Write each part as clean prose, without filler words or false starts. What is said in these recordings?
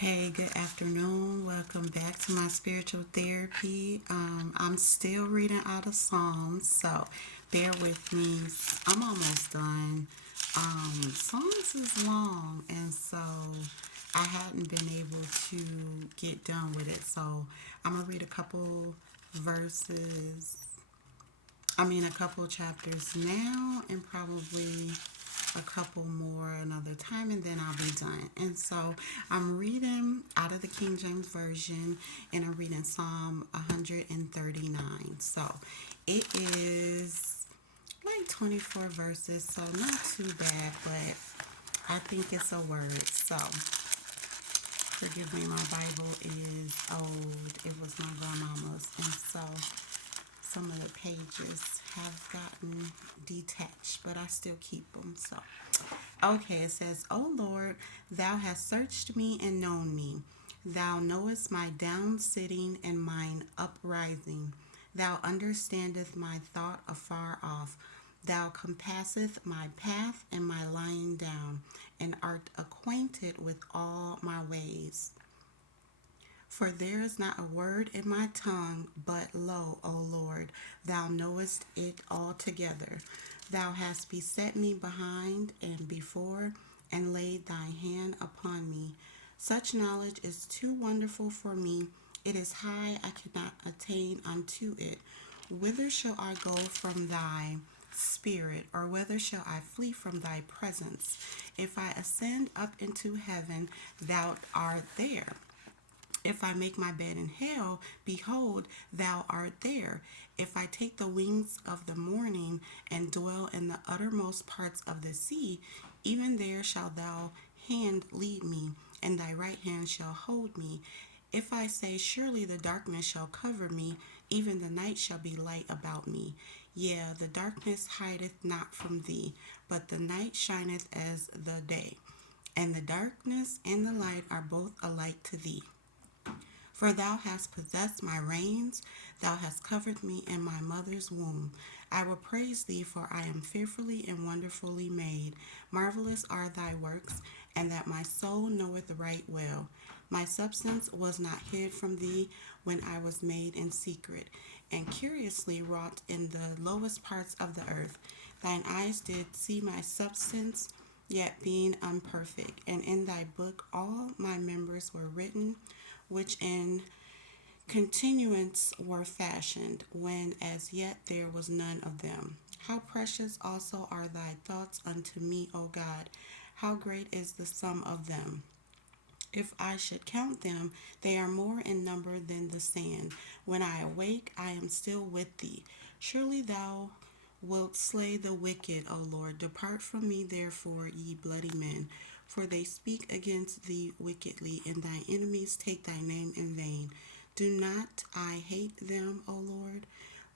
Hey, good afternoon. Welcome back to my spiritual therapy. I'm still reading out of Psalms, so bear with me. I'm almost done. Psalms is long, and so I hadn't been able to get done with it. So I'm gonna read a couple verses. A couple chapters now, and probably a couple more another time, and then I'll be done. And so I'm reading out of the King James Version, and I'm reading Psalm 139. So it is like 24 verses, so not too bad, but I think it's a word. So forgive me, my Bible is old. It was my grandmama's, and so some of the pages have gotten detached, but I still keep them. So, okay, it says, O Lord, thou hast searched me and known me. Thou knowest my down sitting and mine uprising. Thou understandest my thought afar off. Thou compasseth my path and my lying down, and art acquainted with all my ways. For there is not a word in my tongue, but lo, O Lord, thou knowest it altogether. Thou hast beset me behind and before, and laid thy hand upon me. Such knowledge is too wonderful for me. It is high, I cannot attain unto it. Whither shall I go from thy spirit, or whither shall I flee from thy presence? If I ascend up into heaven, thou art there. If I make my bed in hell, behold, thou art there. If I take the wings of the morning and dwell in the uttermost parts of the sea, even there shall thou hand lead me, and thy right hand shall hold me. If I say, surely the darkness shall cover me, even the night shall be light about me. Yea, the darkness hideth not from thee, but the night shineth as the day. And the darkness and the light are both alike to thee. For thou hast possessed my reins, thou hast covered me in my mother's womb. I will praise thee, for I am fearfully and wonderfully made. Marvelous are thy works, and that my soul knoweth right well. My substance was not hid from thee when I was made in secret, and curiously wrought in the lowest parts of the earth. Thine eyes did see my substance, yet being unperfect, and in thy book all my members were written, which in continuance were fashioned, when as yet there was none of them. How precious also are thy thoughts unto me, O God! How great is the sum of them! If I should count them, they are more in number than the sand. When I awake, I am still with thee. Surely thou wilt slay the wicked, O Lord. Depart from me, therefore, ye bloody men. For they speak against thee wickedly, and thy enemies take thy name in vain. Do not I hate them, O Lord,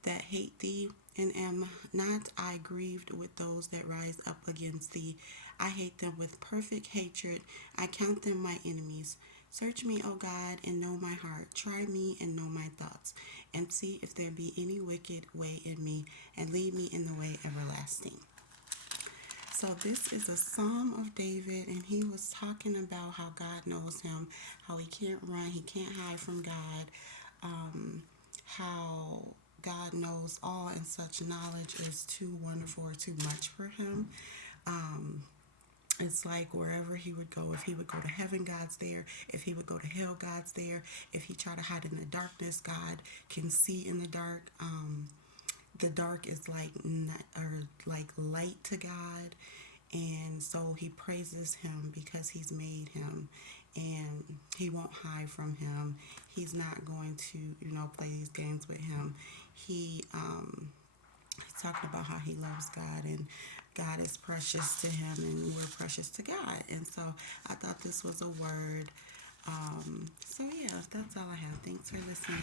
that hate thee? And am not I grieved with those that rise up against thee? I hate them with perfect hatred. I count them my enemies. Search me, O God, and know my heart. Try me and know my thoughts, and see if there be any wicked way in me, and lead me in the way everlasting. So this is a Psalm of David, and he was talking about how God knows him, how he can't run, he can't hide from God, how God knows all, and such knowledge is too wonderful or too much for him. Um, it's like wherever he would go, if he would go to heaven, God's there. If he would go to hell, God's there. If he tried to hide in the darkness, God can see in the dark. The dark is like not, or like light to God, and so he praises him because he's made him, and he won't hide from him. He's not going to play these games with him. He's talking about how he loves God, and God is precious to him, and we're precious to God. And so I thought this was a word. So yeah, that's all I have. Thanks for listening.